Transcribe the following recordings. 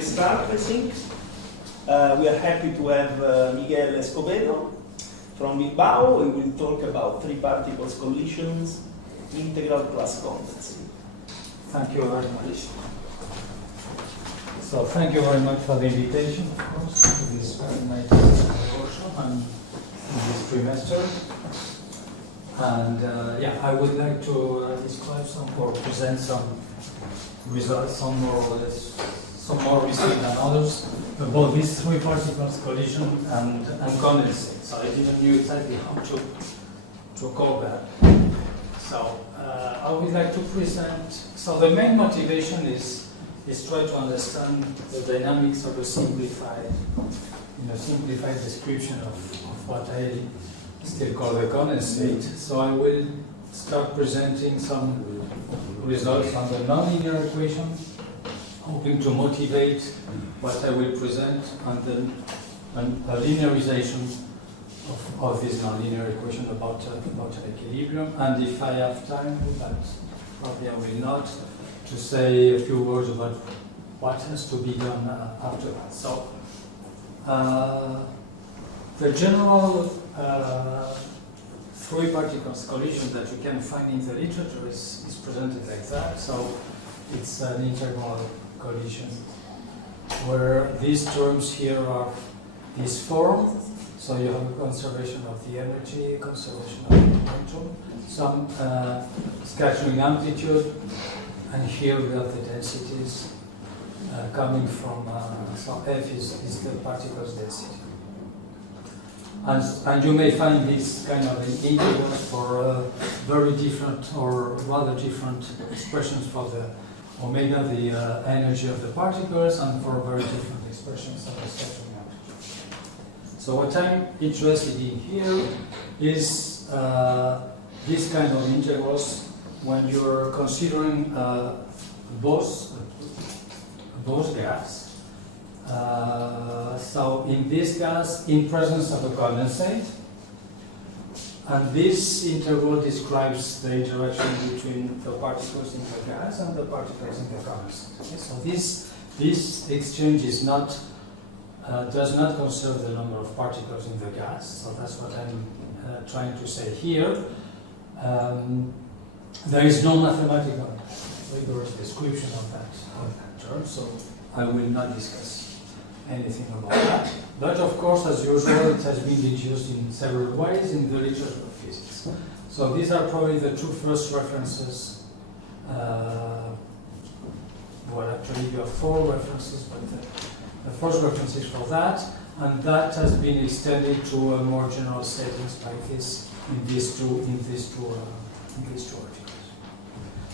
can start, I think. We are happy to have Miguel Escobedo from Bilbao. We will talk about three particles collisions, integral plus condensate. Thank you very much. So thank you very much for the invitation, of course, to this very nice workshop and this trimester. And yeah, I would like to describe some or present some results, some more or less, some more recent than others, about these three particles collision and condensate. So I didn't know exactly how to call that. So I would like to present. So the main motivation is try to understand the dynamics of a simplified description of what I still call the condensate. So I will start presenting some results on the nonlinear equation, hoping to motivate what I will present, and then a linearization of this nonlinear equation about an equilibrium. And if I have time, but probably I will not, to say a few words about what has to be done after that. So the general three particles collision that you can find in the literature is presented like that. So it's an integral collision where these terms here are this form. So you have a conservation of the energy, conservation of the momentum, some scattering amplitude, and here we have the densities coming from, so F is the particle's density. And you may find these kind of integrals for very different or rather different expressions for the omega, the energy of the particles, and for very different expressions of the scattering amplitude. So what I'm interested in here is this kind of integrals when you're considering both gas. So in this gas, in presence of a condensate, and this integral describes the interaction between the particles in the gas and the particles in the condensate. Okay? So this exchange is not does not conserve the number of particles in the gas. So that's what I'm trying to say here. There is no mathematical rigorous description of that term, so I will not discuss anything about that. But of course, as usual, it has been deduced in several ways in the literature of physics. So these are probably the two first references. Well, actually, you have four references, but the first reference is for that, and that has been extended to more general settings like this in these two articles.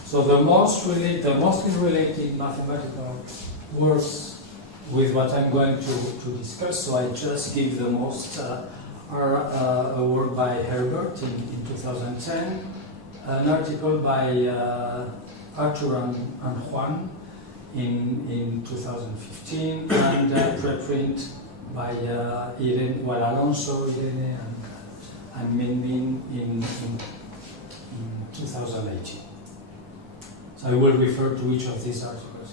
So the mostly related mathematical works with what I'm going to discuss, so I just give the most, are a work by Herbert in 2010, an article by Arthur and Juan in 2015, and a preprint by Alonso, Irene, and Min in 2018. So I will refer to each of these articles.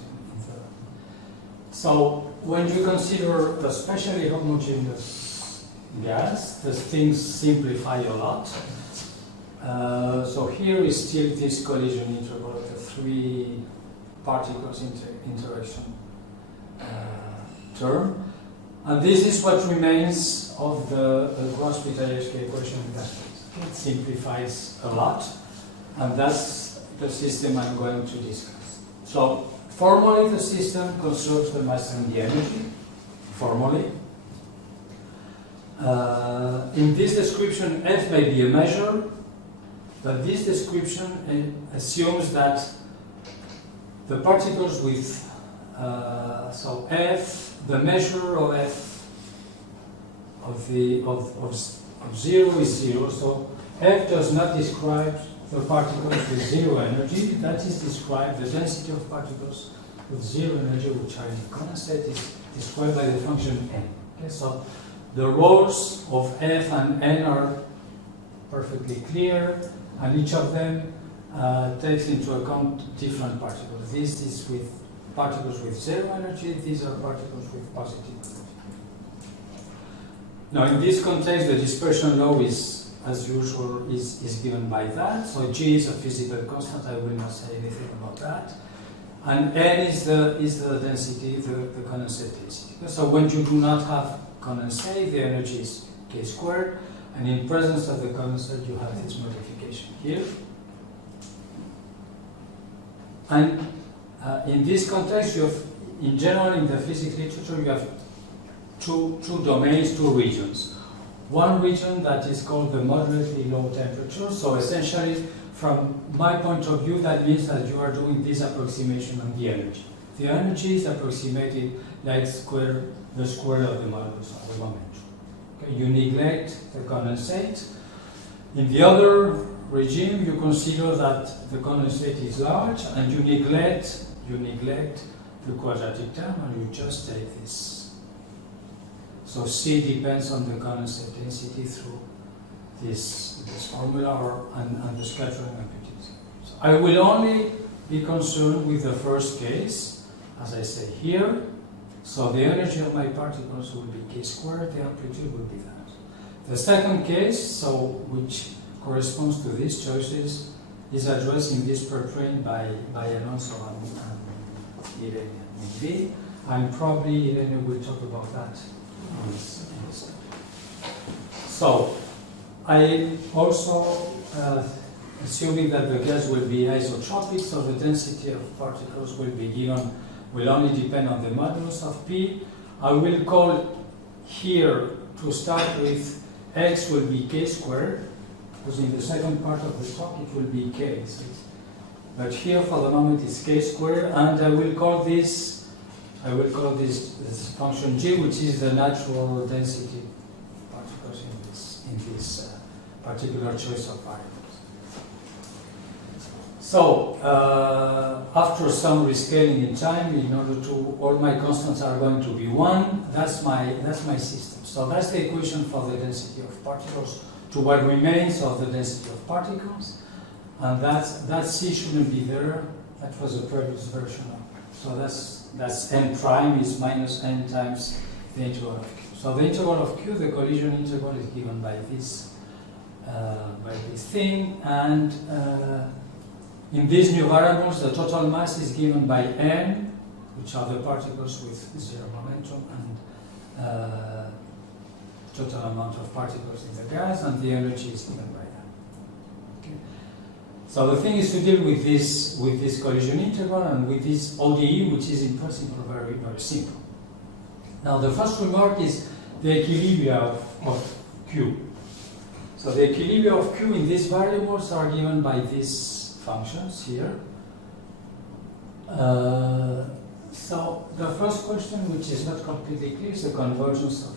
So when you consider a spatially homogeneous gas, the things simplify a lot. So here is still this collision interval, the three particles interaction term. And this is what remains of the Graf-Spitayevsky equation in that case. It simplifies a lot, and that's the system I'm going to discuss. So formally, the system conserves the mass and the energy, formally. In this description, F may be a measure, but this description assumes that the particles with, so F, the measure of F of 0 is 0, so F does not describe the particles with zero energy. That is described, the density of particles with zero energy, which are in condensate, is described by the function n. Okay, so the roles of F and n are perfectly clear, and each of them takes into account different particles. This is with particles with zero energy, these are particles with positive energy. Now in this context, the dispersion law is, as usual, is given by that. So G is a physical constant, I will not say anything about that. And N is the density, the condensate density. So when you do not have condensate, the energy is K squared, and in presence of the condensate, you have this modification here. And in this context, you have, in general, in the physics literature, you have two domains, two regions. One region that is called the moderately low temperature. So essentially, from my point of view, that means that you are doing this approximation on the energy. The energy is approximated like the square of the modulus of the momentum. Okay, you neglect the condensate. In the other regime, you consider that the condensate is large, and you neglect the quadratic term, and you just take this. So C depends on the condensate density through this formula and the scattering amplitude. So I will only be concerned with the first case, as I say here. So the energy of my particles will be K squared, the amplitude will be that. The second case, so which corresponds to these choices, is addressed in this preprint by Alonso and Irene maybe, and probably Irene will talk about that. So, I also, assuming that the gas will be isotropic, so the density of particles will only depend on the modulus of P. I will call here, to start with, X will be K squared, because in the second part of the talk it will be K. But here for the moment it's K squared, and I will call this function G, which is the natural density of particles in this particular choice of variables. So after some rescaling in time, in order to all my constants are going to be 1. That's my system. So that's the equation for the density of particles to what remains of the density of particles, and that C shouldn't be there. That was the previous version of it. So that's n prime is minus n times the integral of q. So the integral of q, the collision integral, is given by this thing, and in these new variables, the total mass is given by n, which are the particles with zero momentum, and total amount of particles in the gas, and the energy is given by that. Okay. So the thing is to deal with this collision integral and with this ODE, which is in principle very, very simple. Now the first remark is the equilibria of Q. So the equilibria of Q in these variables are given by these functions here. So the first question, which is not completely clear, is the convergence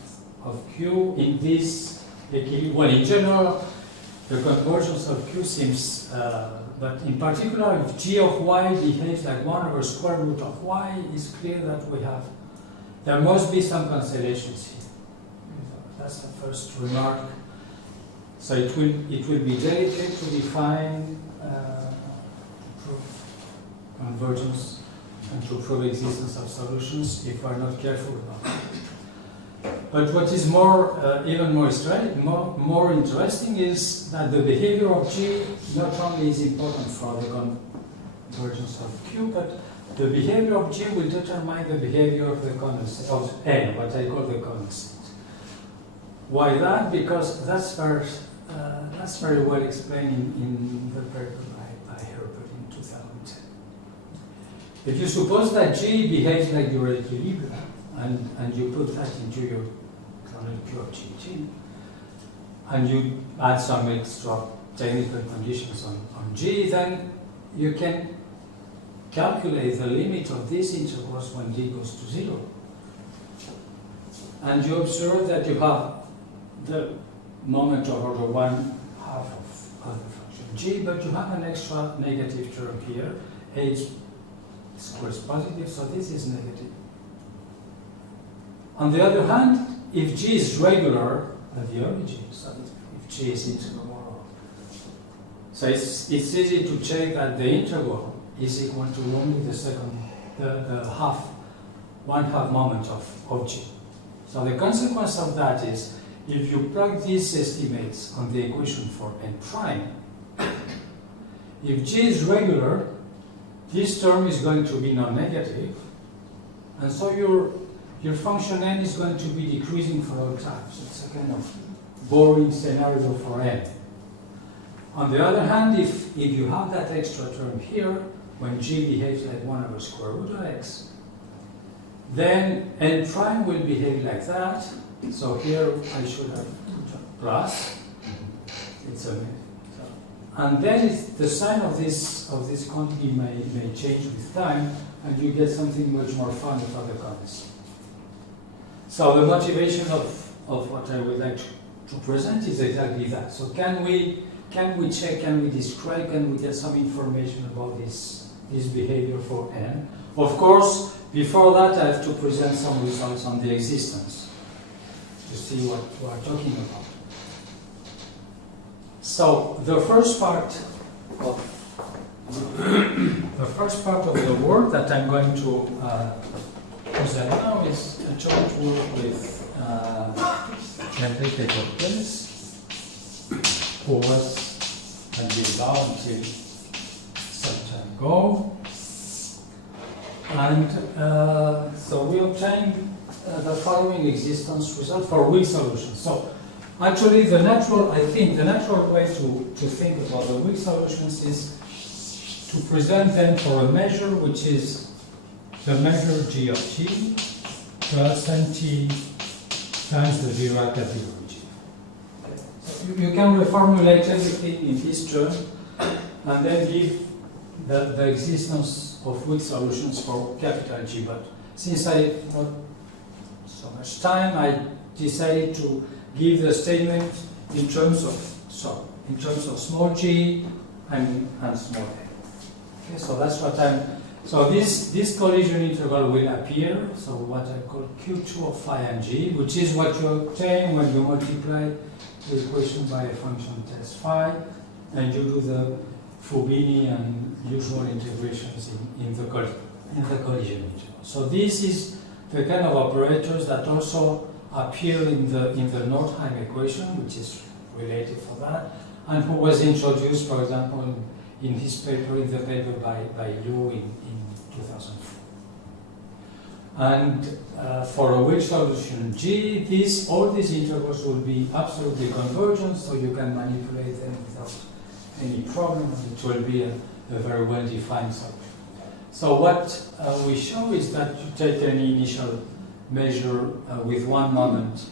of Q in this equilibrium. Well, in general, the convergence of Q seems, but in particular, if G of Y behaves like 1 over square root of Y, it's clear that there must be some constellations here. That's the first remark. So it will be delicate to define, to prove convergence and to prove existence of solutions if we're not careful about it. But what is even more interesting is that the behavior of G not only is important for the convergence of Q, but the behavior of G will determine the behavior of the condensate, of N, what I call the condensate. Why that? Because that's very well explained in the paper by Herbert in 2010. If you suppose that G behaves like your equilibrium, and you put that into your kernel Q of G, and you add some extra technical conditions on G, then you can calculate the limit of these integrals when D goes to 0. And you observe that you have the moment of order 1/2 of the function G, but you have an extra negative term here. H squares positive, so this is negative. On the other hand, if G is regular at the origin, so if G is integral, so it's easy to check that the integral is equal to only the second one half moment of G. So the consequence of that is, if you plug these estimates on the equation for n prime, if G is regular, this term is going to be non-negative, and so your function n is going to be decreasing for all time. So it's a kind of boring scenario for n. On the other hand, if you have that extra term here, when G behaves like 1 over square root of x, then n prime will behave like that. So here I should have plus. It's a and then the sign of this quantity may change with time, and you get something much more fun with other comments. So the motivation of what I would like to present is exactly that. So can we check, can we describe, can we get some information about this behavior for n? Of course, before that I have to present some results on the existence to see what we are talking about. So the first part of the work that I'm going to present now is a joint work with Enrique Cortés, who was at Bilbao until some time ago. And so we obtained the following existence result for weak solutions. So actually the natural way to think about the weak solutions is to present them for a measure which is the measure g of t plus nt times the Dirac category g. Okay. So you can reformulate everything in this term and then give the existence of weak solutions for capital G. But since I have not so much time, I decided to give the statement in terms of small g and small a. Okay, so that's what so this collision integral will appear, so what I call Q2 of phi and g, which is what you obtain when you multiply the equation by a function test phi, and you do the Fubini and usual integrations in the collision integral. So this is the kind of operators that also appear in the Nordheim equation, which is related for that, and who was introduced, for example, in his paper, in the paper by Liu in 2004. And for a weak solution G, all these integrals will be absolutely convergent, so you can manipulate them without any problem, and it will be a very well-defined solution. So what we show is that you take any initial measure with one moment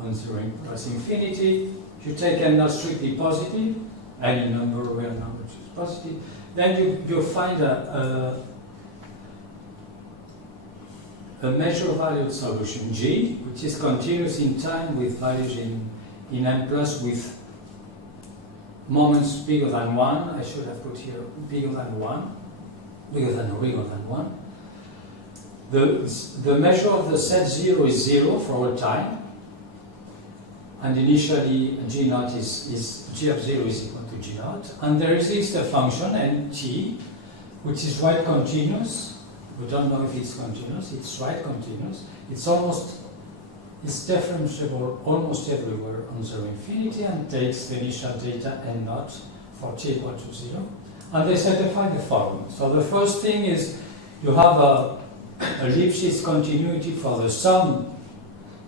on 0 plus infinity, you take n not strictly positive, any number, real number which is positive, then you find a measure-valued solution G, which is continuous in time with values in n plus with moments bigger than 1. I should have put here bigger than 1, bigger than or equal than 1. The measure of the set 0 is 0 for all time, and initially G naught is G of 0 is equal to G naught, and there exists a function nt which is right continuous. We don't know if it's continuous. It's right continuous. It's differentiable almost everywhere on 0 infinity and takes the initial data n naught for t equal to 0. And they satisfy the following. So the first thing is you have a Lipschitz continuity for the sum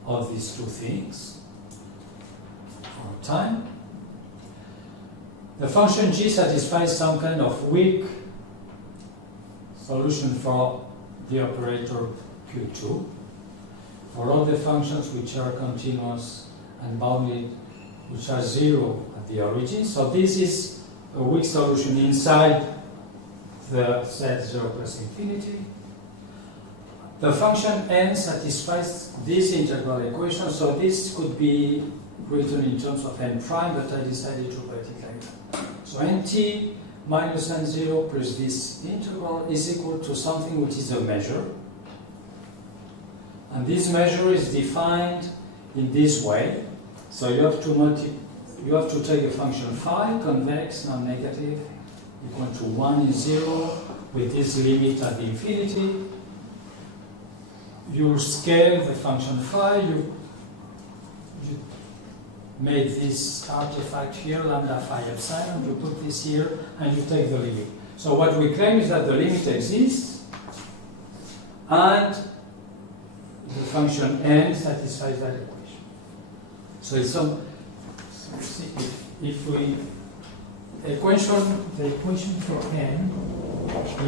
of these two things for time. The function G satisfies some kind of weak solution for the operator Q2 for all the functions which are continuous and bounded, which are 0 at the origin. So this is a weak solution inside the set 0 plus infinity. The function n satisfies this integral equation, so this could be written in terms of n prime, but I decided to write it like that. So nt minus n0 plus this integral is equal to something which is a measure. And this measure is defined in this way. So you have to take a function phi, convex, non-negative, equal to 1 is 0, with this limit at infinity. You scale the function phi, you made this artifact here, lambda phi epsilon, you put this here, and you take the limit. So what we claim is that the limit exists, and the function n satisfies that equation. So it's some, if we, the equation for n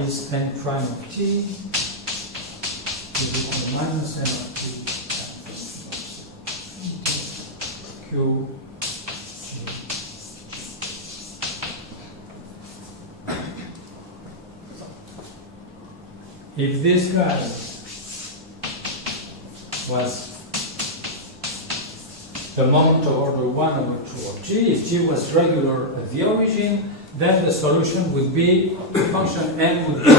is n prime of t is equal to minus n of t q g. If this guy was the moment of order 1 over 2 of g, if g was regular at the origin, then the solution would be, the function n would be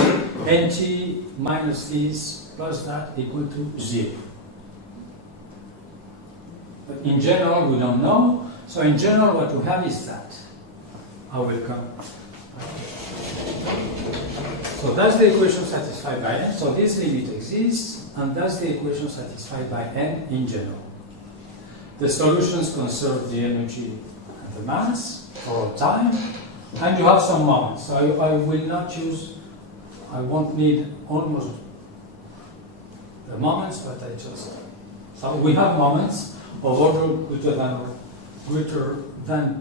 nt minus this plus that equal to 0. But in general, we don't know. So in general, what we have is that. I will come. So that's the equation satisfied by n. So this limit exists, and that's the equation satisfied by n in general. The solutions conserve the energy and the mass for all time, and you have some moments. So I will not use, I won't need almost the moments, but I just, so we have moments of order greater than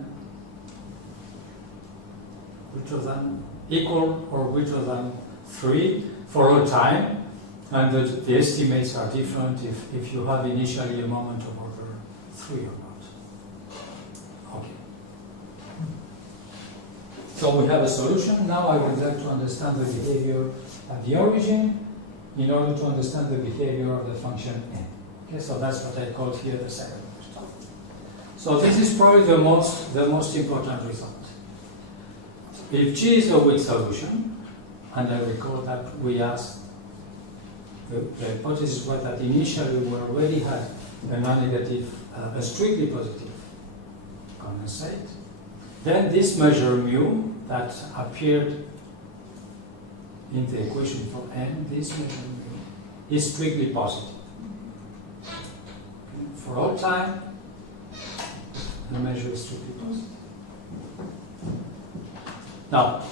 equal or greater than 3 for all time, and the estimates are different if you have initially a moment of order 3 or not. Okay. So we have a solution. Now I would like to understand the behavior at the origin in order to understand the behavior of the function n. Okay, so that's what I called here the second result. So this is probably the most important result. If G is a weak solution, and I recall that we asked, the hypothesis was that initially we already had a non-negative, a strictly positive condensate, then this measure mu that appeared in the equation for n, this measure mu is strictly positive. For all time, the measure is strictly positive. Now,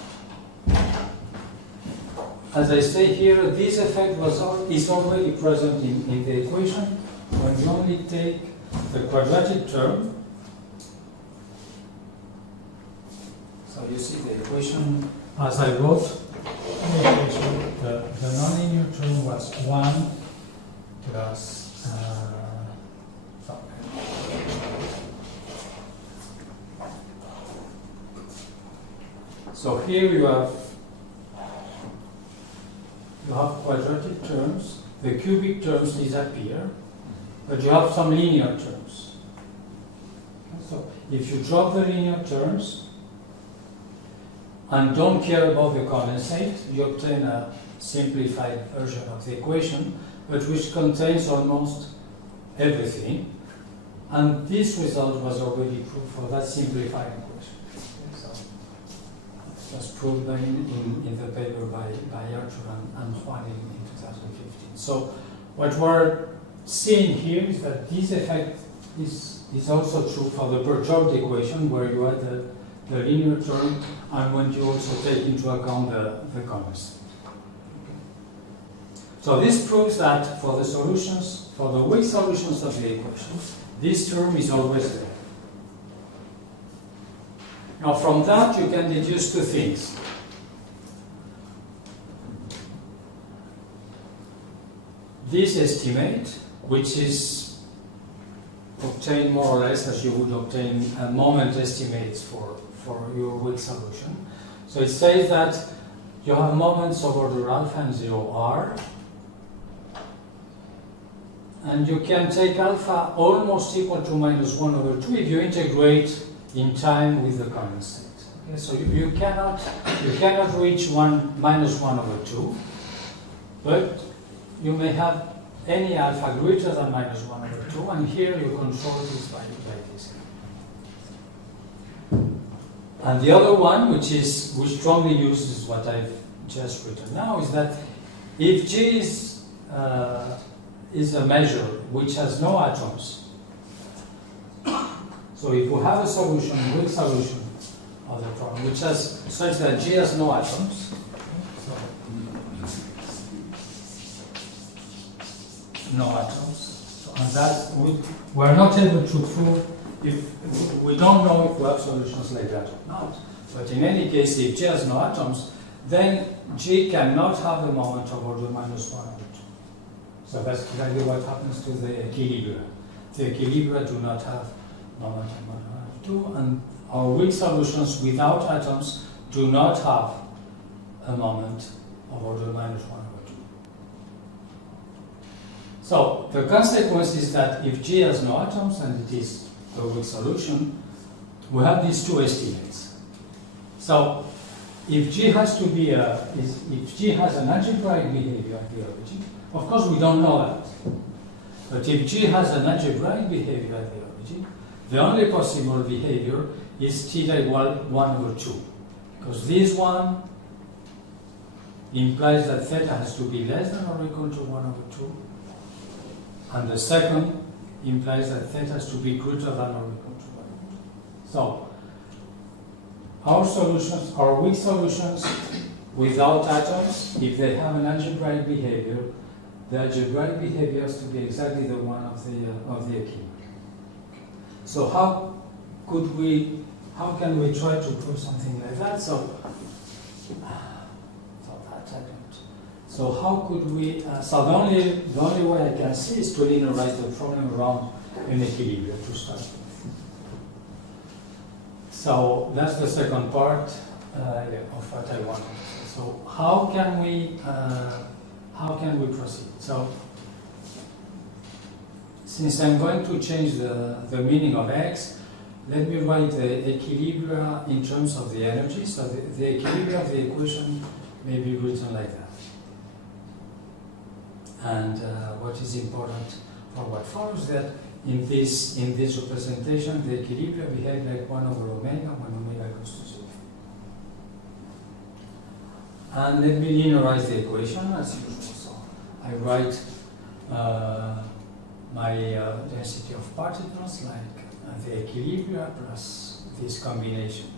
as I say here, this effect is already present in the equation when you only take the quadratic term. So you see the equation as I wrote the equation, the nonlinear term was 1 plus so here you have quadratic terms, the cubic terms disappear, but you have some linear terms. So if you drop the linear terms and don't care about the condensate, you obtain a simplified version of the equation, but which contains almost everything. And this result was already proved for that simplified equation. Was proved in the paper by Arthur and Juan in 2015. So what we're seeing here is that this effect is also true for the perturbed equation, where you add the linear term and when you also take into account the condensate. So this proves that for the solutions, for the weak solutions of the equation, this term is always there. Now from that you can deduce two things. This estimate, which is obtained more or less as you would obtain moment estimates for your weak solution. So it says that you have moments of order alpha and 0r, and you can take alpha almost equal to minus 1 over 2 if you integrate in time with the condensate. Okay, so you cannot reach minus 1 over 2, but you may have any alpha greater than minus 1 over 2, and here you control this by this. And the other one, which strongly uses what I've just written now, is that if G is a measure which has no atoms, so if we have a solution, a weak solution of the problem, which has such that G has no atoms, so no atoms, so, and that we're not able to prove. If we don't know if we have solutions like that or not, but in any case, if G has no atoms, then G cannot have a moment of order minus 1 over 2. So that's exactly what happens to the equilibria. The equilibria do not have moment of order 1 over 2, and our weak solutions without atoms do not have a moment of order minus 1 over 2. So the consequence is that if G has no atoms, and it is a weak solution, we have these two estimates. So if G has to be if G has an algebraic behavior at the origin, of course we don't know that. But if G has an algebraic behavior at the origin, the only possible behavior is theta equal 1 over 2. Because this one implies that theta has to be less than or equal to 1 over 2. And the second implies that theta has to be greater than or equal to 1 over 2. So our solutions, our weak solutions without atoms, if they have an algebraic behavior, the algebraic behavior has to be exactly the one of the equilibrium. So how can we try to prove something like that? So how could we? So the only way I can see is to linearize the problem around an equilibrium to start with. So that's the second part of what I wanted to say. So how can we proceed? So since I'm going to change the meaning of X, let me write the equilibria in terms of the energy. So the equilibria of the equation may be written like that. And what is important for what follows that in this representation, the equilibria behave like 1 over omega when omega goes to 0. And let me linearize the equation as usual. So I write my density of particles like the equilibria plus this combination.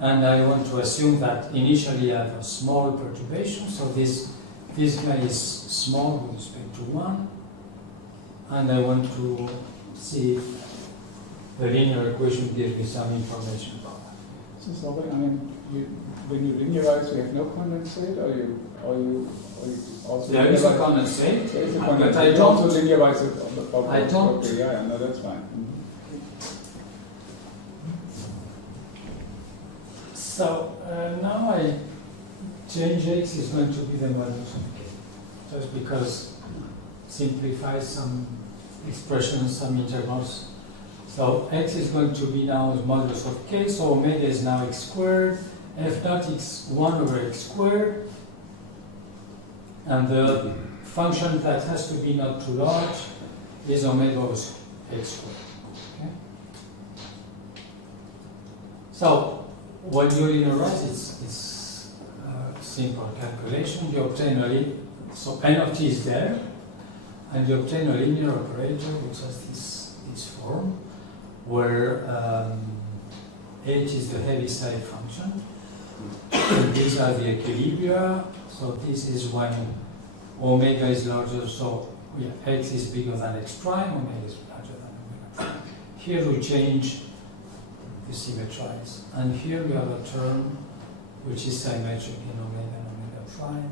And I want to assume that initially I have a small perturbation, so this guy is small with respect to 1. And I want to see if the linear equation gives me some information about that. So I mean, when you linearize, you have no condensate, or you also there is a condensate, there is a but condensate. I You don't. also linearize it. I don't. Okay, yeah, no, that's fine. So now I change X is going to be the modulus of K, just because simplifies some expressions, some integrals. So X is going to be now the modulus of K, so omega is now X squared, F naught is 1 over X squared, and the function that has to be not too large is omega over X squared. Okay? So when you linearize, it's simple calculation. You obtain so n of t is there, and you obtain a linear operator which has this form, where h is the Heaviside function, and these are the equilibria. So this is when omega is larger, so x is bigger than x prime, omega is larger than omega prime. Here we change the symmetrize, and here we have a term which is symmetric in omega and omega prime.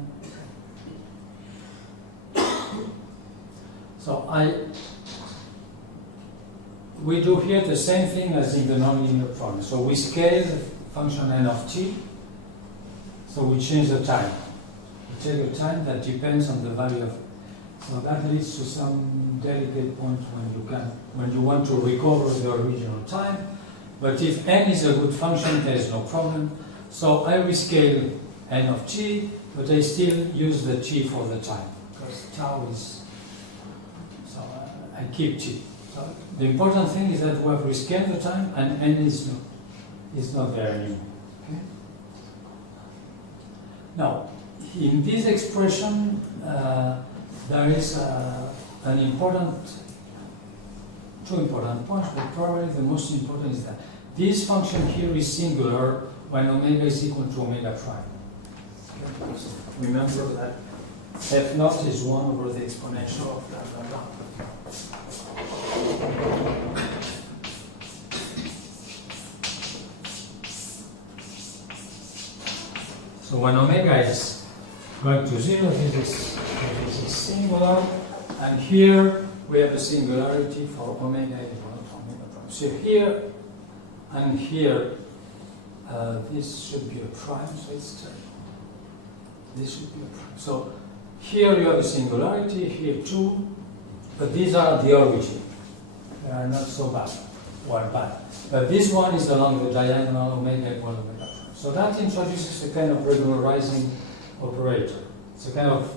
So we do here the same thing as in the nonlinear problem. So we scale the function n of t, so we change the time. We take a time that depends on the value of. So that leads to some delicate point when you want to recover the original time. But if n is a good function, there is no problem. So I rescale n of t, but I still use the t for the time, because tau is. So I keep t. The important thing is that we have rescaled the time and n is not there anymore. Okay? Now, in this expression, there is two important points, but probably the most important is that this function here is singular when omega is equal to omega prime. Okay? So remember that f naught is 1 over the exponential of blah blah blah. So when omega is going to 0, this is singular, and here we have a singularity for omega equal to omega prime. So here and here, this should be a prime, so it's terrible. This should be a prime. So here you have a singularity, here too, but these are the origin. They are not so bad, or bad. But this one is along the diagonal omega equal to omega prime. So that introduces a kind of regularizing operator. It's a kind of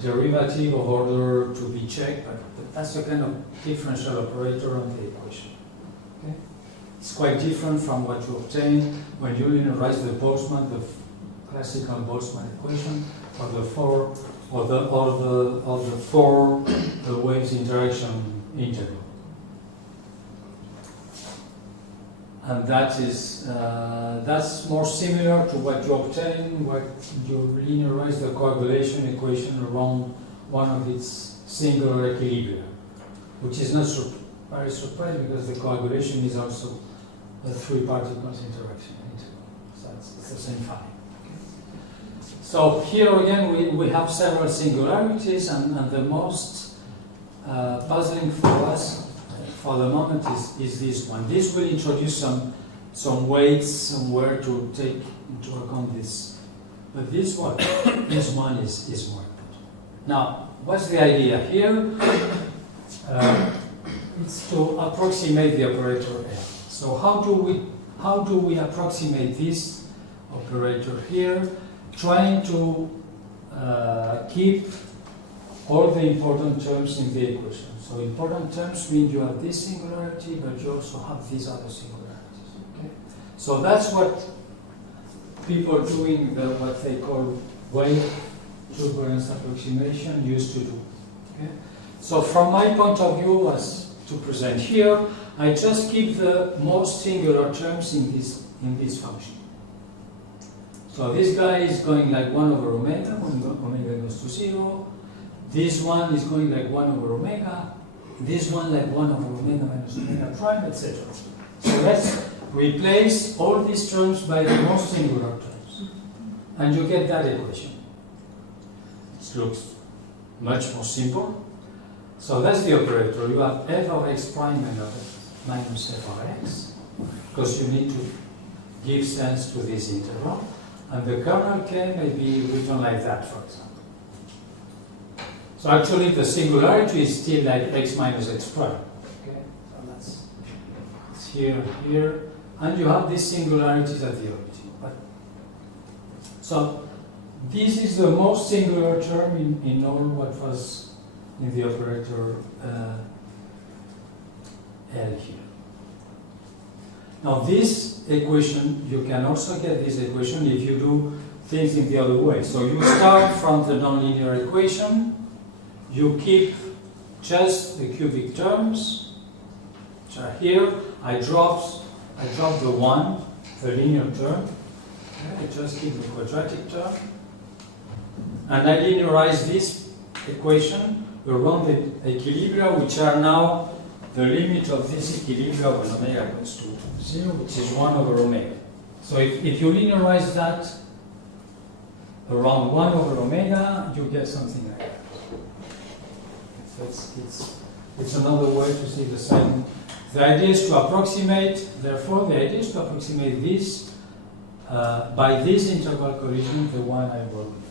derivative of order to be checked, but that's a kind of differential operator on the equation. Okay? It's quite different from what you obtain when you linearize the Boltzmann, the classical Boltzmann equation, or the four waves interaction integral. And that is that's more similar to what you obtain when you linearize the coagulation equation around one of its singular equilibria, which is not very surprising because the coagulation is also a three particles interaction integral. So it's the same phi. Okay. So here again we have several singularities, and the most puzzling for us for the moment is this one. This will introduce some weights somewhere to take into account this. But this one is more important. Now, what's the idea here? It's to approximate the operator L. So how do we approximate this operator here? Trying to keep all the important terms in the equation. So important terms mean you have this singularity, but you also have these other singularities. Okay? So that's what people doing what they call wave turbulence approximation used to do. Okay? So from my point of view, as to present here, I just keep the most singular terms in this function. So this guy is going like 1 over omega when omega goes to 0. This one is going like 1 over omega. This one like 1 over omega minus omega prime, etc. So let's replace all these terms by the most singular terms. And you get that equation. It looks much more simple. So that's the operator. You have f of x prime minus f of x, because you need to give sense to this integral. And the kernel k may be written like that, for example. So actually the singularity is still like x minus x prime. Okay? So that's it's here, and you have these singularities at the origin. So this is the most singular term in all what was in the operator L here. Now this equation, you can also get this equation if you do things in the other way. So you start from the nonlinear equation, you keep just the cubic terms, which are here. I dropped the 1, the linear term. Okay, I just keep the quadratic term. And I linearize this equation around the equilibria, which are now the limit of this equilibria when omega goes to 0, which is 1 over omega. So if you linearize that around 1 over omega, you get something like that. So it's another way to see the same. The idea is to approximate, therefore, the idea is to approximate this by this integral collision, the one I work with.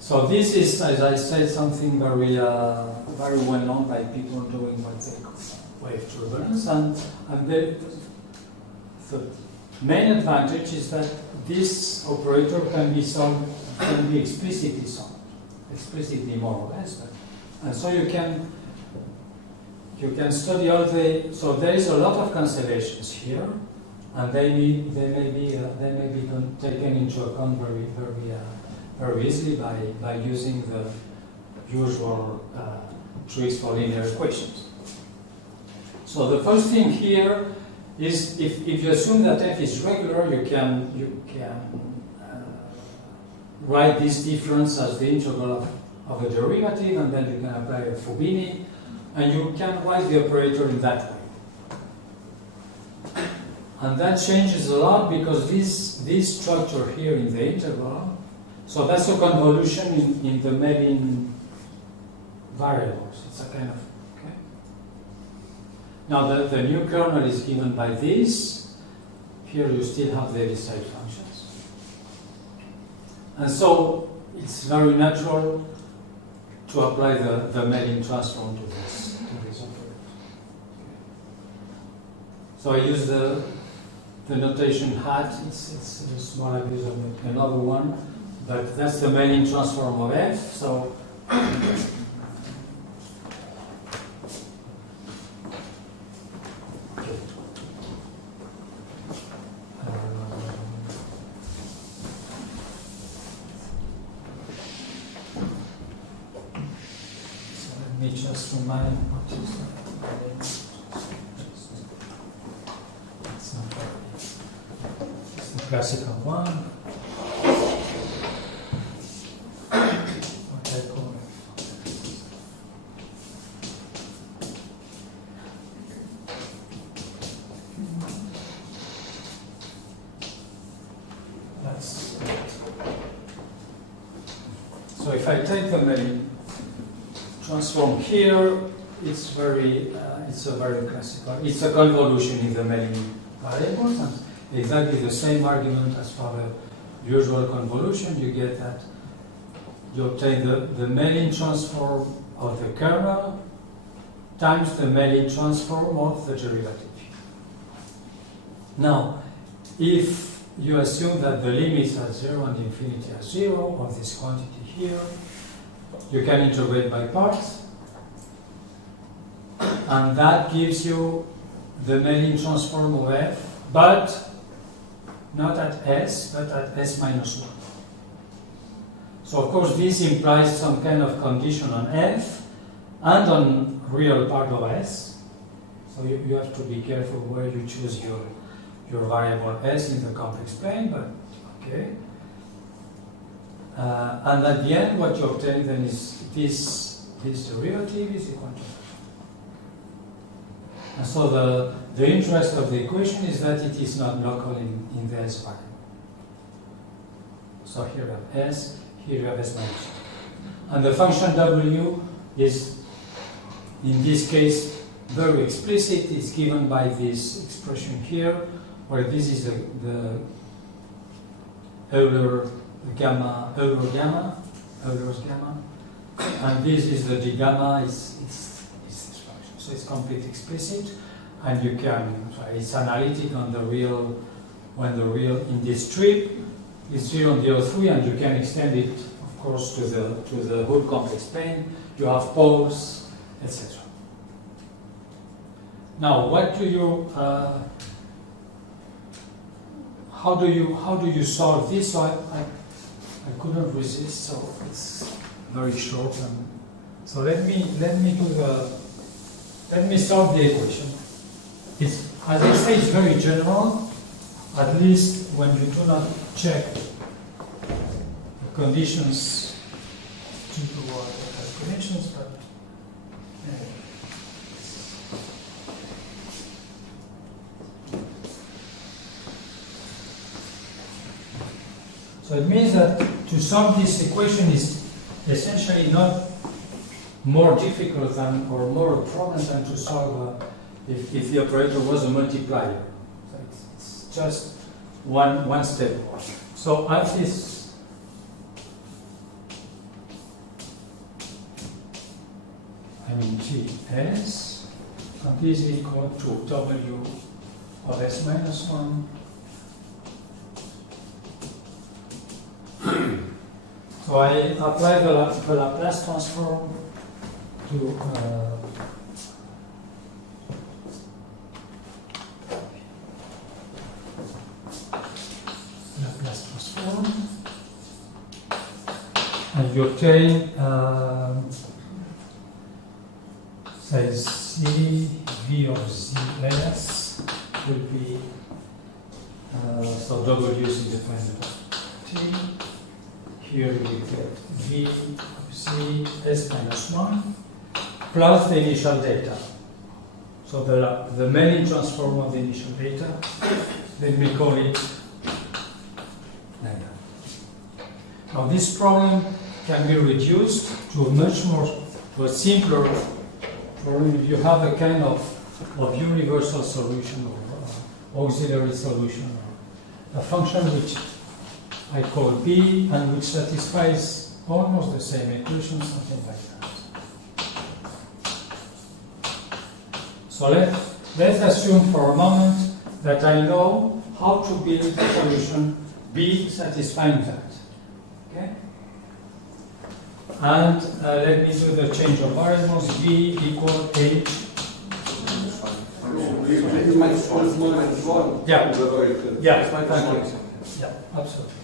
So this is, as I said, something very well known by people doing what they call wave turbulence, and the main advantage is that this operator can be solved, can be explicitly solved, explicitly more or less, but And so you can study all the. So there is a lot of constellations here, and they may be taken into account very easily by using the usual tricks for linear equations. So the first thing here is if you assume that f is regular, you can write this difference as the integral of a derivative, and then you can apply a Fubini, and you can write the operator in that way. And that changes a lot because this structure here in the integral, so that's a convolution in the Mellin variables. It's a kind of, okay. Now the new kernel is given by this. Here you still have the Heaviside functions. And so it's very natural to apply the Mellin transform to this operator. So I use the notation hat. It's a small abuse of another one, but that's the Mellin transform of f. So let me just remind what is that. It's not very. It's the classical one. What I call it. That's it. So if I take the Mellin transform here, it's a very classical. It's a convolution in the Mellin variables, and exactly the same argument as for the usual convolution. You get that you obtain the Mellin transform of the kernel times the Mellin transform of the derivative. Now, if you assume that the limits are 0 and infinity are 0 of this quantity here, you can integrate by parts, and that gives you the Mellin transform of f, but not at s, but at s minus 1. So of course this implies some kind of condition on f and on real part of s. So you have to be careful where you choose your variable s in the complex plane, but okay. And at the end, what you obtain then is this derivative is equal to. And so the interest of the equation is that it is not local in the s variable. So here you have s, here you have s minus 1. And the function w is, in this case, very explicit. It's given by this expression here, where this is the Euler's gamma, and this is the d gamma. It's this function, so it's completely explicit, and you can. It's analytic on the real when the real in this strip is 0 on the O3, and you can extend it, of course, to the whole complex plane. You have poles, etc. Now, what do you? How do you solve this? So I couldn't resist, so it's very short. And so let me solve the equation. It's, as I say, it's very general. At least when you do not check the conditions to do the calculations, but anyway. So it means that to solve this equation is essentially not more difficult than, or more a problem than to solve if the operator was a multiplier. So it's just one step. So I have this Ts, and this is equal to W of S minus 1. So I apply the Laplace transform to Laplace transform, and you obtain say C V of ZS will be so W is independent of T. Here we get V of Z S minus 1 plus the initial data. So the many transform of the initial data, let me call it like that. Now this problem can be reduced to a simpler problem if you have a kind of universal solution or auxiliary solution, a function which I call B and which satisfies almost the same equation, something like that. So let's assume for a moment that I know how to build a solution B satisfying that. Okay? And let me do the change of variables. B equal H. Yeah. Yeah. Thank you. Yeah. Absolutely.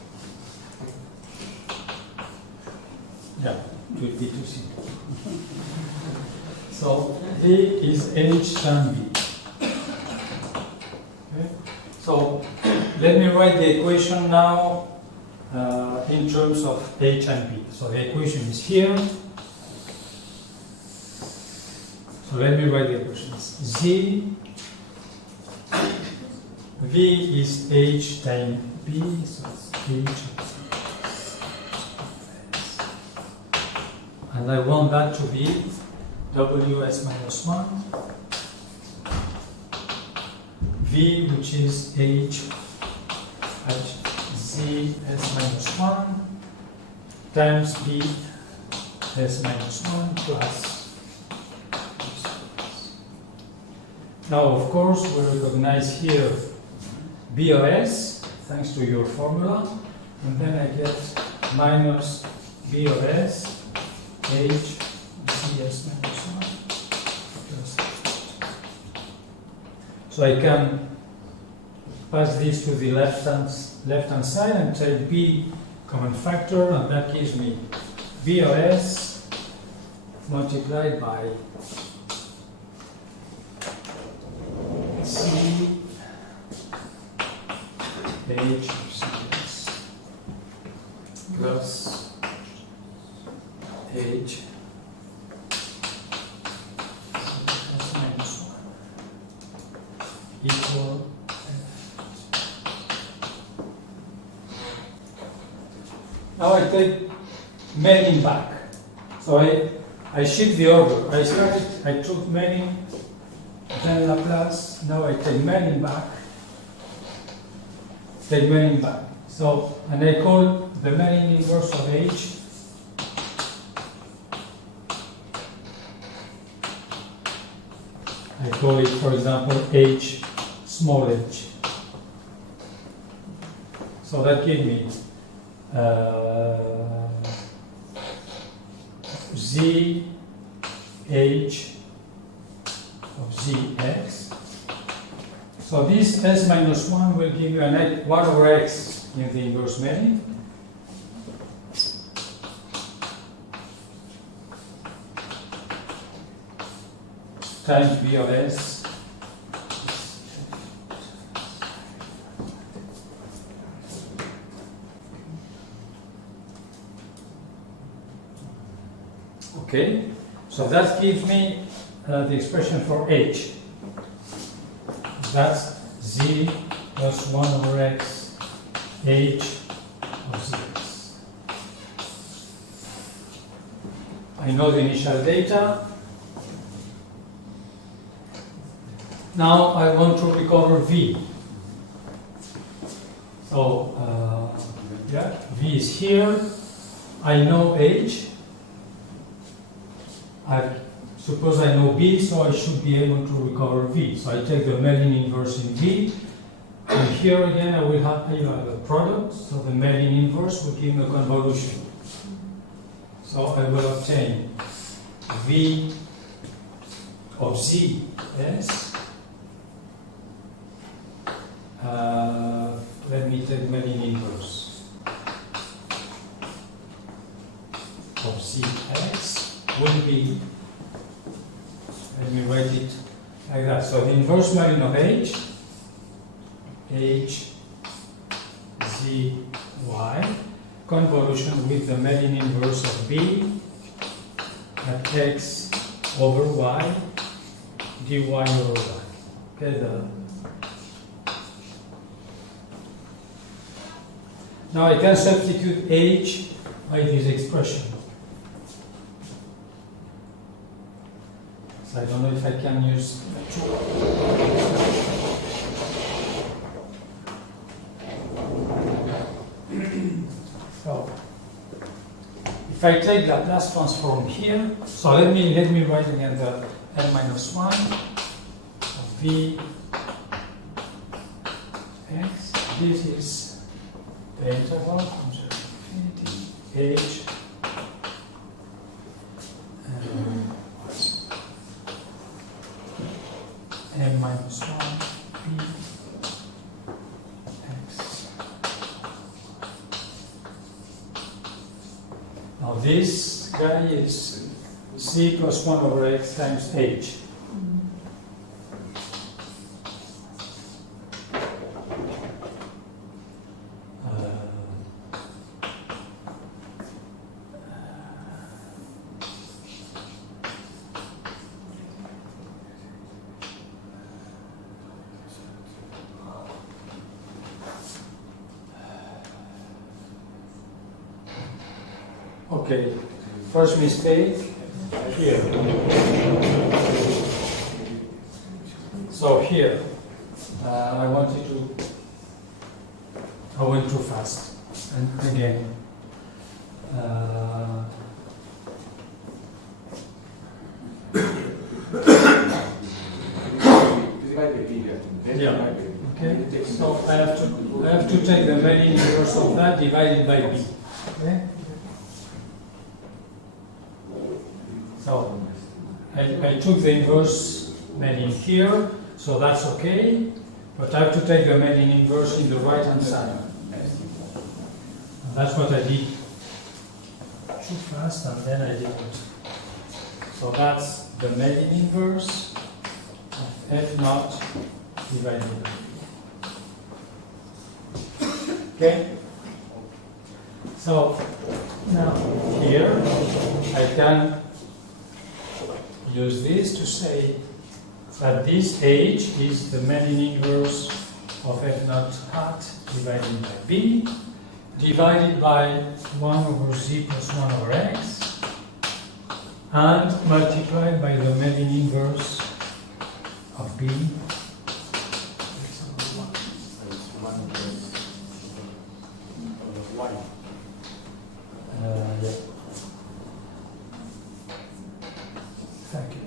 Yeah. It would be too simple. So A is H times B. Okay. So let me write the equation now in terms of H and B. So the equation is here. So let me write the equations. Z V is H times B, so it's H of Z. And I want that to be Ws minus 1, V, which is H Z S minus 1 times B S minus 1 plus. Now, of course, we recognize here BOS, thanks to your formula, and then I get minus BOS H CS minus 1 plus. So I can pass this to the left-hand side and take B common factor, and that gives me BOS multiplied by C H of CS plus H minus 1 equal F. Now I take many back. So I shift the order. I took many, then Laplace, now I take many back. Take many back. So, and I call the many inverse of H I call it, for example, H small h. So that gives me Z H of Zx. So this S minus 1 will give you an 1 over x in the inverse many. Times B of S. Okay, so that gives me the expression for H. That's Z plus 1 over x H of Zx. I know the initial data. Now I want to recover V. So, yeah, V is here. I know H. Suppose I know B, so I should be able to recover V. So I take the Mellin inverse in V. And here again, I will have a product. So the Mellin inverse will give me a convolution. So I will obtain V of Z, yes. Let me take Mellin inverse of Zx will be, let me write it like that. So the inverse Mellin of H, Z, Y, convolution with the Mellin inverse of B at X over Y, dy over Y. Okay, now I can substitute H by this expression. So I don't know if I can use so if I take Laplace transform here, so let me write again the n-1 of V x. This is the interval from 0 to infinity H n-1 V x. Now this guy is C plus 1 over x times H. Okay, first mistake here. So here, I went too fast. And again, yeah. Okay. So I have to take the Mellin inverse of that divided by B. Okay. So I took the inverse Mellin here, so that's okay, but I have to take the Mellin inverse in the right hand side. And that's what I did too fast, and then I didn't. So that's the Mellin inverse of F naught divided by B. Okay? So now here I can use this to say that this H is the Mellin inverse of F naught hat divided by B, divided by 1 over Z plus 1 over X, and multiplied by the Mellin inverse of B. Yeah. Thank you.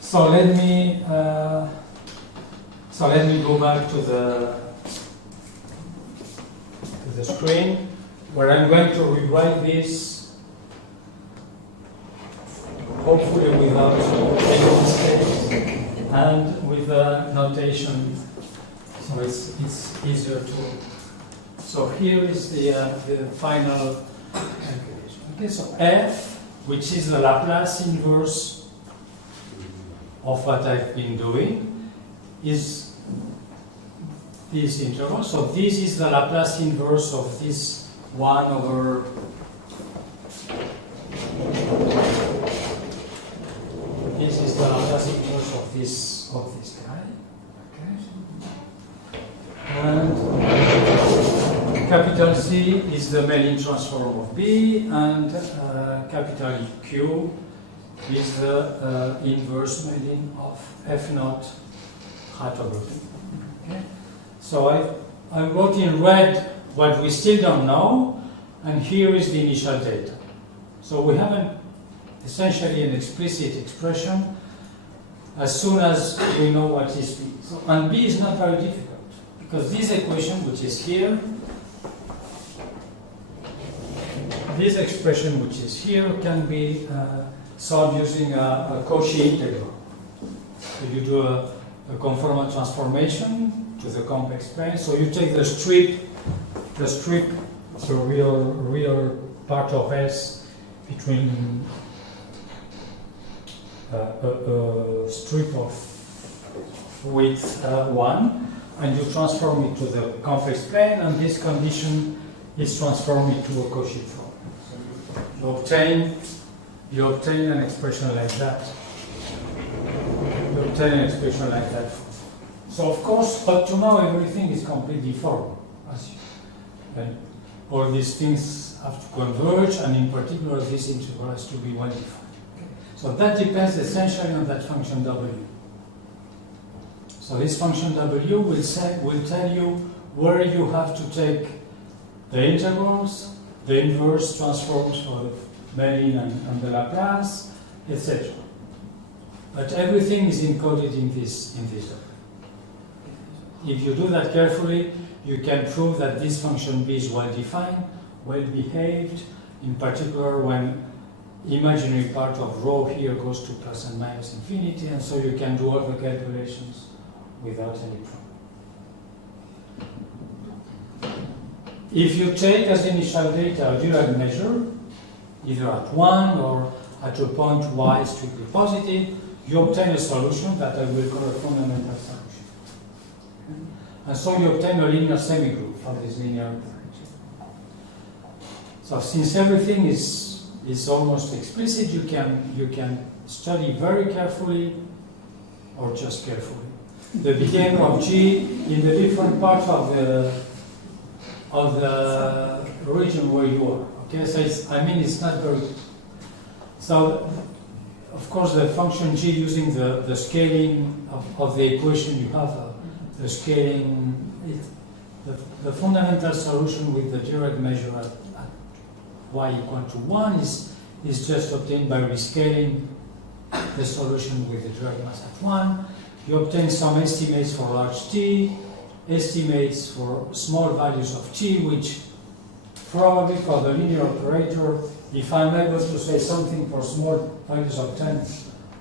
So let me go back to the screen where I'm going to rewrite this, hopefully without any mistakes and with a notation, so it's easier to. So here is the final calculation. Okay, so F, which is the Laplace inverse of what I've been doing, is this interval. So this is the Laplace inverse of this 1 over this is the Laplace inverse of this guy. Okay. And capital C is the Mellin transform of B, and capital Q is the inverse Mellin of F naught hat over B. Okay? So I wrote in red what we still don't know, and here is the initial data. So we have essentially an explicit expression as soon as we know what is B. So, and B is not very difficult, because this equation, which is here, this expression, which is here, can be solved using a Cauchy integral. So you do a conformal transformation to the complex plane. So you take the strip, the real part of S between a strip of width 1, and you transform it to the complex plane, and this condition is transformed into a Cauchy form. So you obtain an expression like that. So of course, up to now, everything is completely formal. And all these things have to converge, and in particular, this integral has to be well defined. So that depends essentially on that function W. So this function W will tell you where you have to take the integrals, the inverse transforms for the Mellin and the Laplace, etc. But everything is encoded in this W. If you do that carefully, you can prove that this function B is well defined, well behaved, in particular when imaginary part of rho here goes to plus and minus infinity, and so you can do all the calculations without any problem. If you take as initial data a Dirac measure, either at 1 or at a point y strictly positive, you obtain a solution that I will call a fundamental solution. And so you obtain a linear semigroup for this linear operation. So since everything is almost explicit, you can study very carefully, or just carefully, the behavior of G in the different parts of the region where you are. Okay, so it's not very. So of course the function G using the scaling of the equation, you have the scaling. The fundamental solution with the Dirac measure at y equal to 1 is just obtained by rescaling the solution with the Dirac mass at 1. You obtain some estimates for large t, estimates for small values of t, which probably for the linear operator, if I'm able to say something for small values of 10,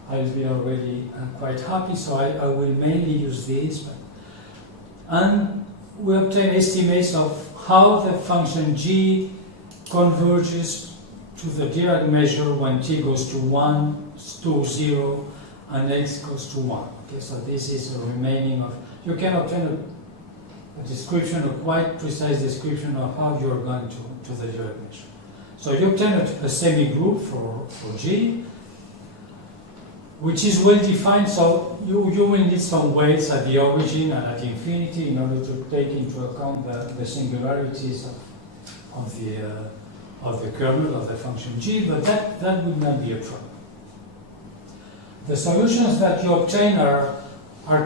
I'll be already quite happy, so I will mainly use these. And we obtain estimates of how the function g converges to the Dirac measure when t goes to 1, to 0, and x goes to 1. Okay, so this is a remaining of. You can obtain a description, a quite precise description of how you are going to the Dirac measure. So you obtain a semi-group for G, which is well defined. So you will need some weights at the origin and at infinity in order to take into account the singularities of the kernel of the function G, but that would not be a problem. The solutions that you obtain are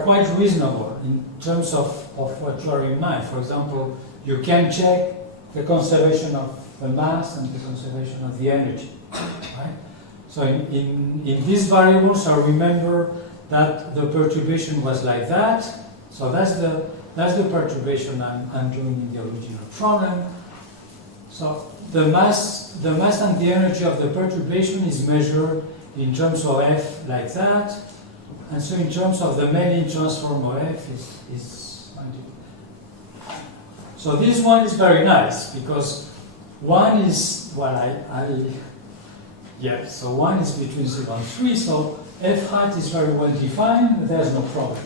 quite reasonable in terms of what you are in mind. For example, you can check the conservation of the mass and the conservation of the energy. Right? So in these variables, I remember that the perturbation was like that. So that's the perturbation I'm doing in the original problem. So the mass and the energy of the perturbation is measured in terms of F like that, and so in terms of the Mellin transform of F is so this one is very nice because one is so one is between 0 and 3, so F hat is very well defined, but there's no problem.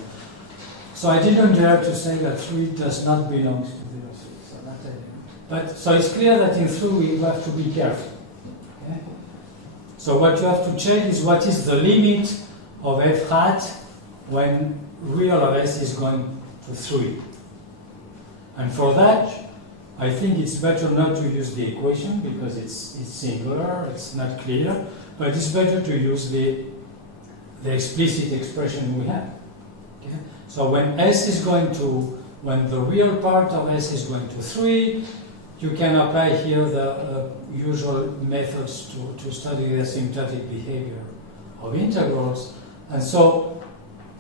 So I didn't dare to say that 3 does not belong to 0, 3, so that I didn't. But so it's clear that in 3 we have to be careful. Okay? So what you have to check is what is the limit of F hat when real of S is going to 3. And for that, I think it's better not to use the equation because it's singular, it's not clear, but it's better to use the explicit expression we have. Okay? So when the real part of S is going to 3, you can apply here the usual methods to study the asymptotic behavior of integrals. And so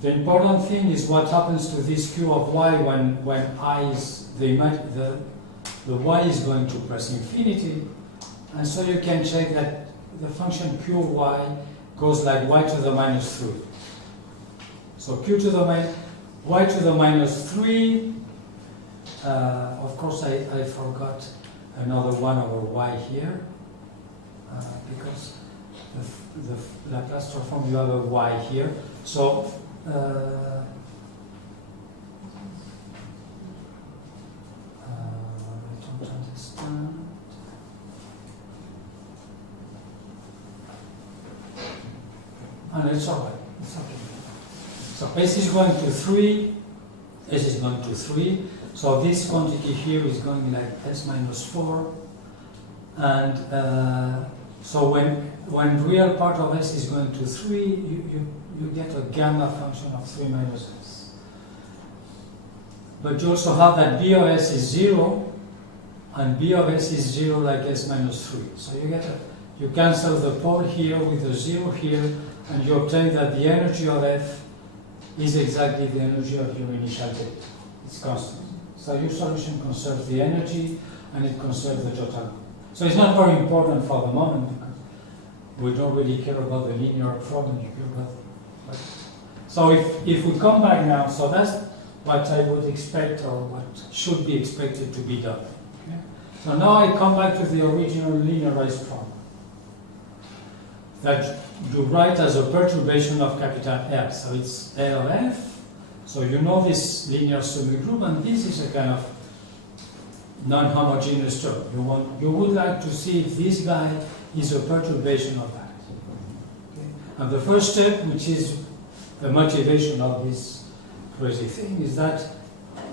the important thing is what happens to this Q of y when I is the y is going to plus infinity, and so you can check that the function qy goes like y to the minus 3. So y to the minus 3, of course I forgot another 1 over y here, because the Laplace transform, you have a y here. So I don't understand. And it's all right. It's okay. So s is going to 3. S is going to 3. So this quantity here is going like s minus 4. And so when real part of s is going to 3, you get a gamma function of 3 minus s. But you also have that b of s is 0, and b of s is 0 like s minus 3. So you cancel the pole here with a 0 here, and you obtain that the energy of f is exactly the energy of your initial data. It's constant. So your solution conserves the energy, and it conserves the total. So it's not very important for the moment, because we don't really care about the linear problem. So if we come back now, so that's what I would expect, or what should be expected to be done. Okay? So now I come back to the original linearized problem that you write as a perturbation of capital L. So it's L of f. So you know this linear subgroup, and this is a kind of non-homogeneous term. You would like to see if this guy is a perturbation of that. Okay? And the first step, which is the motivation of this crazy thing, is that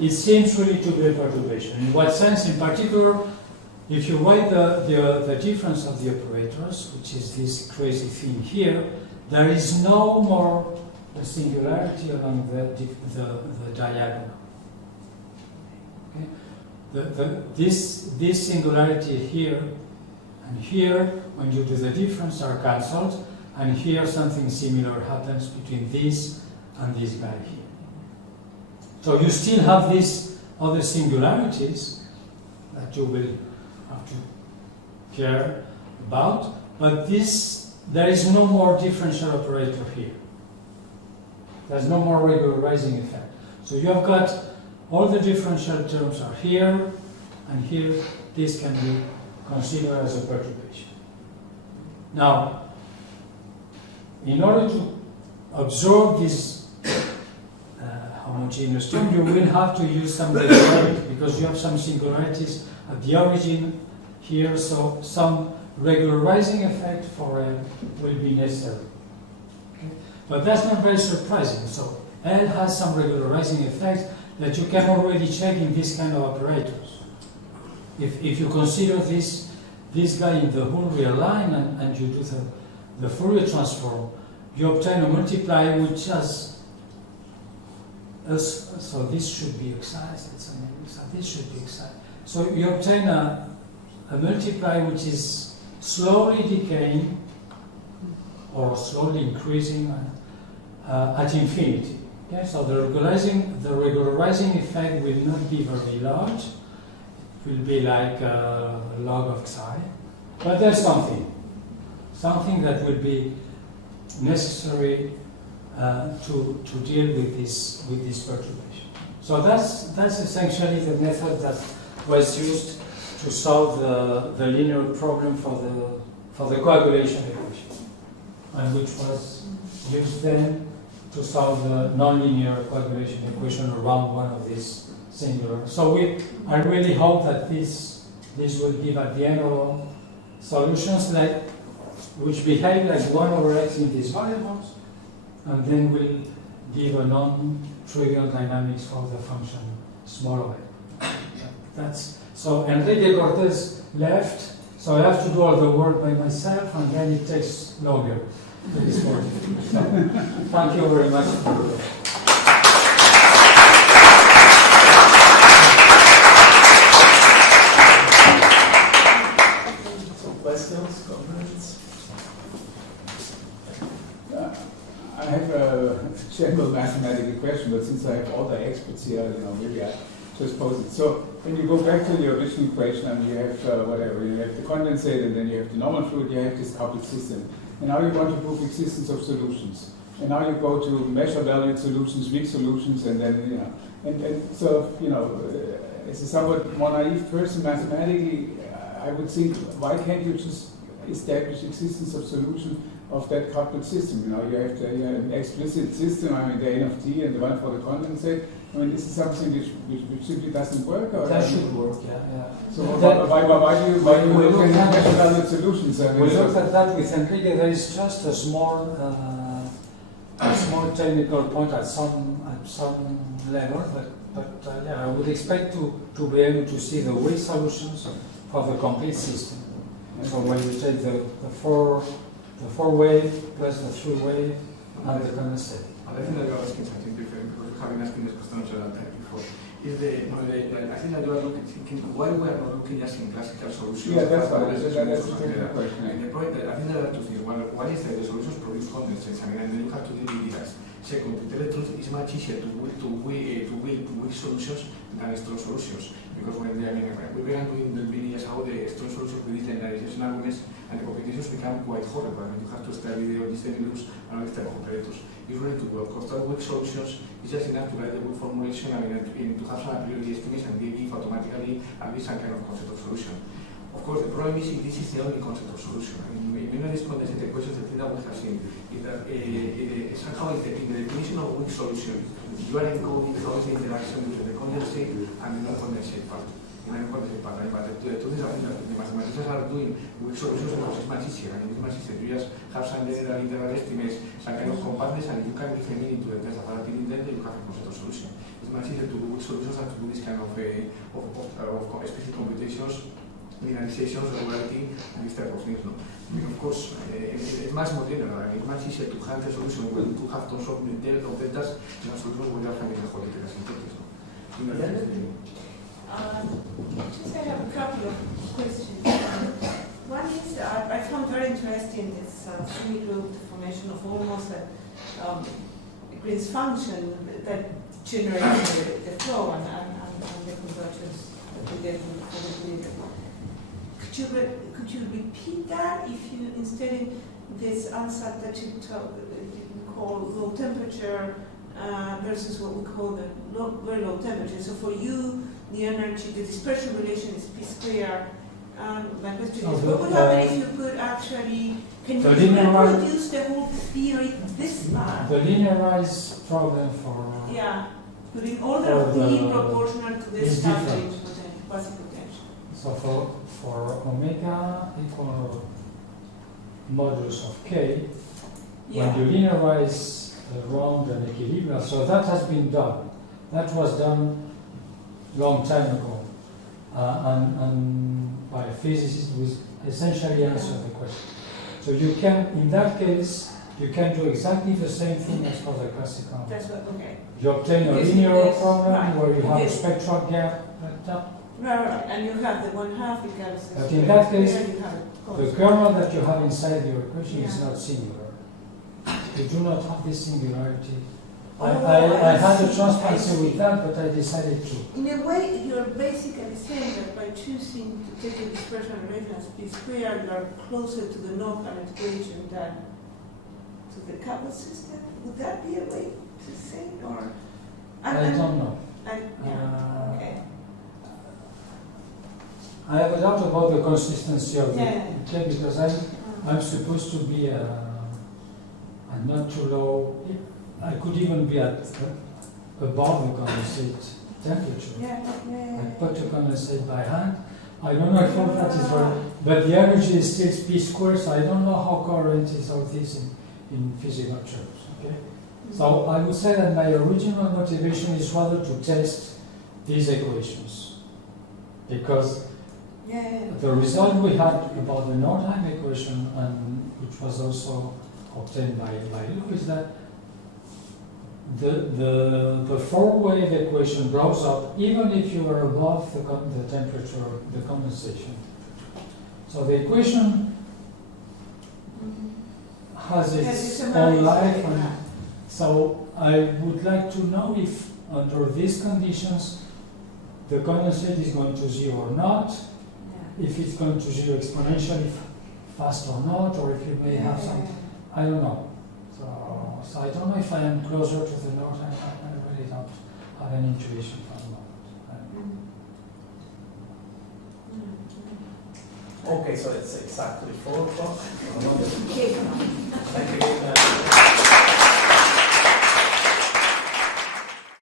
it seems really to be a perturbation. In what sense? In particular, if you write the difference of the operators, which is this crazy thing here, there is no more a singularity along the diagonal. Okay? This singularity here and here, when you do the difference, are cancelled, and here something similar happens between this and this guy here. So you still have these other singularities that you will have to care about, but there is no more differential operator here. There's no more regularizing effect. So you have got all the differential terms are here, and here this can be considered as a perturbation. Now, in order to absorb this homogeneous term, you will have to use some regularity, because you have some singularities at the origin here, so some regularizing effect for L will be necessary. Okay? But that's not very surprising. So L has some regularizing effect that you can already check in this kind of operators. If you consider this guy in the whole real line, and you do the Fourier transform, you obtain a multiply which has so this should be excised. So this should be excised. So you obtain a multiply which is slowly decaying or slowly increasing at infinity. Okay? So the regularizing effect will not be very large. It will be like log of psi. But there's something that will be necessary to deal with this perturbation. So that's essentially the method that was used to solve the linear problem for the coagulation equation, and which was used then to solve the nonlinear coagulation equation around one of these singular. So I really hope that this will give at the end of solutions which behave like 1 over x in these variables, and then will give a non-trivial dynamics for the function small of a. So Enrique Cortés left, so I have to do all the work by myself, and then it takes longer. It's more difficult. So, thank you very much. Questions, comments? I have a general mathematical question, but since I have all the experts here, maybe just pose it. So when you go back to the original equation, and you have whatever, you have the condensate, and then you have the normal fluid, you have this coupled system. And now you want to prove existence of solutions. And now you go to measure valued solutions, weak solutions, and then, you know, and so, you know, as a somewhat more naive person, mathematically, I would think, why can't you just establish existence of solution of that coupled system? You know, you have an explicit system, I mean, the N of T and the one for the condensate. I mean, this is something which simply doesn't work? Or That should work, yeah. So why do you look at measure valued solutions? I mean, we looked at that with Enrique. There is just a small technical point at some level, but yeah, I would expect to be able to see the weak solutions for the complete system. So when you take the four wave plus the 3 wave and the condensate. I think that you are asking something different because you have been asking this question several times before. I think that you are thinking why we are not looking just in classical solutions. Yeah, that's right. That's That's a good question. And the point, I think there are two things. One is that the solutions produce condensates, and then you have to deal with gas. Second, to tell the truth, it's much easier to weak solutions than strong solutions. Because when we began doing the videos how the strong solutions with linearization arguments and the computations become quite horrible. I mean, you have to study the stimulus and all these type of operators. Usually to work constant weak solutions is just enough to write the good formulation, I mean, to have some a priori estimates and give automatically at least some kind of concept of solution. Of course, the problem is this is the only concept of solution. I mean, in many of these condensate equations, the thing that we have seen is that somehow in the definition of weak solution, you are encoding how is the interaction between the condensate and the non-condensate part. But the truth is that the mathematicians are doing weak solutions because it's much easier. I mean, it's much easier. You just have some general integral estimates, some kind of compactness, and you can give a meaning to the test of relativity, then you have a concept of solution. It's much easier to do weak solutions than to do this kind of specific computations, linearizations, regularity, and this type of things. No? I mean, of course, it's much more general. I mean, it's much easier to have a solution where you have tons of deltas than a solution where you are finding the whole integral synthesis. Just I have a couple of questions. One is I found very interesting this semi-grouped formation of almost a Green's function that generates the flow and the convergence that we get from the equilibrium. Could you repeat that if you instead of this answer that you call low temperature versus what we call the very low temperature? So for you, the energy, the dispersion relation is p squared. My question is, what would happen if you could actually, can you reproduce the whole theory this part? The linearized problem for... Yeah, putting order of p proportional to the starting quasi-potential. So for omega equal modulus of k, when you linearize around an equilibrium, so that has been done. That was done long time ago, and by a physicist who essentially answered the question. So you can, in that case, you can do exactly the same thing as for the classical. That's what, okay. You obtain a linear problem where you have a spectral gap like that. Right, and you have the 1/2 because... But in that case, the kernel that you have inside your equation is not singular. You do not have this singularity. I had a transparency with that, but I decided to. In a way, you're basically saying that by choosing to take a dispersion relation as p squared, you are closer to the non-planet equation than to the coupled system. Would that be a way to say it? Or I don't know. Okay. I have a doubt about the consistency of it, because I'm supposed to be a not too low. I could even be at above the condensate temperature. I put the condensate by hand. I don't know if all that is right, but the energy is still p squared, so I don't know how coherent is all this in physical terms. Okay, so I would say that my original motivation is rather to test these equations, because the result we had about the Nordheim equation, and which was also obtained by Luke, is that the four-wave equation blows up even if you are above the temperature, the condensation. So the equation has its own life, and so I would like to know if under these conditions the condensate is going to zero or not, Yeah. if it's going to zero exponentially fast or not, or if you may have some, I don't know. So I don't know if I am closer to the north. I really don't have an intuition for the moment. Okay, so it's exactly 4 o'clock. Okay.